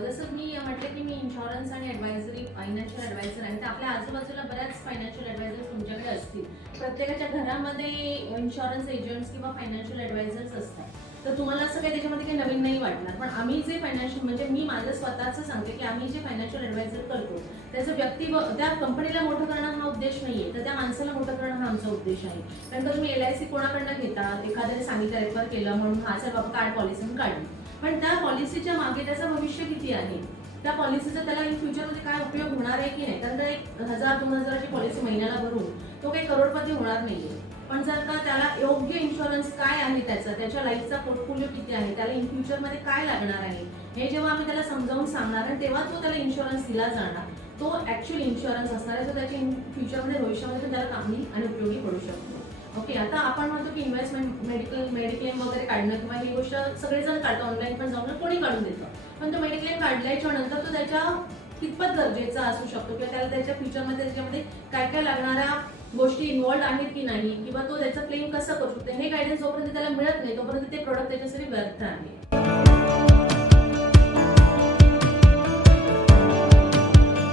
जसं मी म्हटलं की मी इन्शुरन्स आणि ॲडवायझरी फायनान्शियल ॲडवायझर आहे. तर आपल्या आजूबाजूला बऱ्याच फायनान्शियल ॲडवायझर्स तुमच्याकडे असतील. प्रत्येकाच्या घरामध्ये इन्शुरन्स एजंट्स किंवा फायनान्शियल ॲडवायझर्स असतात. तर तुम्हाला असं काही त्याच्यामध्ये काही नवीन नाही वाटणार. पण आम्ही जे फायनान्शियल म्हणजे मी माझं स्वतःचं सांगते की आम्ही जे फायनान्शियल ॲडवायझर करतो त्याचं त्या कंपनीला मोठं करणं हा उद्देश नाही आहे, तर त्या माणसाला मोठं करणं हा आमचा उद्देश आहे. कारण का तुम्ही LIC कोणाकडनं घेता, एखाद्याने सांगितलं रेफर केलं म्हणून हा सर बाबा कार्ड पॉलिसी काढली, पण त्या पॉलिसीच्या मागे त्याचं भविष्य किती आहे, त्या पॉलिसीचा त्याला इन फ्युचरमध्ये काय उपयोग होणार आहे की नाही. कारण का 1,000-2,000ची पॉलिसी महिन्याला भरून तो काही करोडपती होणार नाहीये. पण जर का त्याला योग्य इन्शुरन्स काय आहे, त्याच्या लाईफचा पोर्टफोलिओ किती आहे, त्याला इन फ्युचरमध्ये काय लागणार आहे, हे जेव्हा आम्ही त्याला समजावून सांगणार आणि तेव्हा तो त्याला इन्शुरन्स दिला जाणार, तो ॲक्च्युअल इन्शुरन्स असणार आहे, तो त्याच्या इन फ्युचरमध्ये भविष्यामध्ये पण त्याला कामी आणि उपयोगी पडू शकतो. ओके, आता आपण म्हणतो की इन्व्हेस्टमेंट मेडिक्लेम वगैरे काढणं किंवा ही गोष्ट सगळेजण काढतो, ऑनलाईन पण जाऊन कोणी काढून देतं. पण तो मेडिक्लेम काढल्याच्या नंतर तो त्याच्या कितपत गरजेचा असू शकतो किंवा त्याला त्याच्या फ्युचरमध्ये त्याच्यामध्ये काय काय लागणाऱ्या गोष्टी इन्व्हॉल्ड आहेत की नाही, किंवा तो त्याचा क्लेम कसा करू शकतो, हे गायडन्स जोपर्यंत त्याला मिळत नाही तोपर्यंत ते प्रोडक्ट त्याच्यासाठी व्यर्थ आहे.